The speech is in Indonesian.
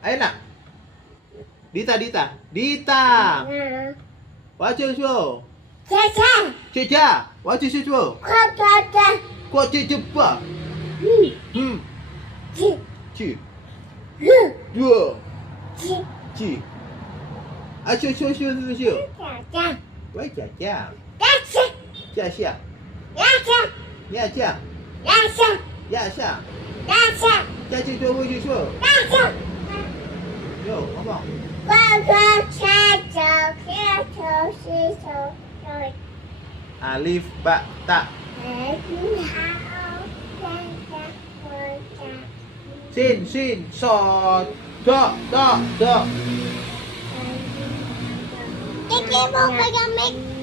Ayo nak. Dita. Dita. Baca suo. Ceca. Baca suo. Kok cepa? Ci. Dua. Ci. Ayo. Wei Caca. Caca. Ya Caca. Ya Caca. Caca tu wei suo. Yo, ngomong. Alif ba ta. Sin so do. Kiki mau pegang mic.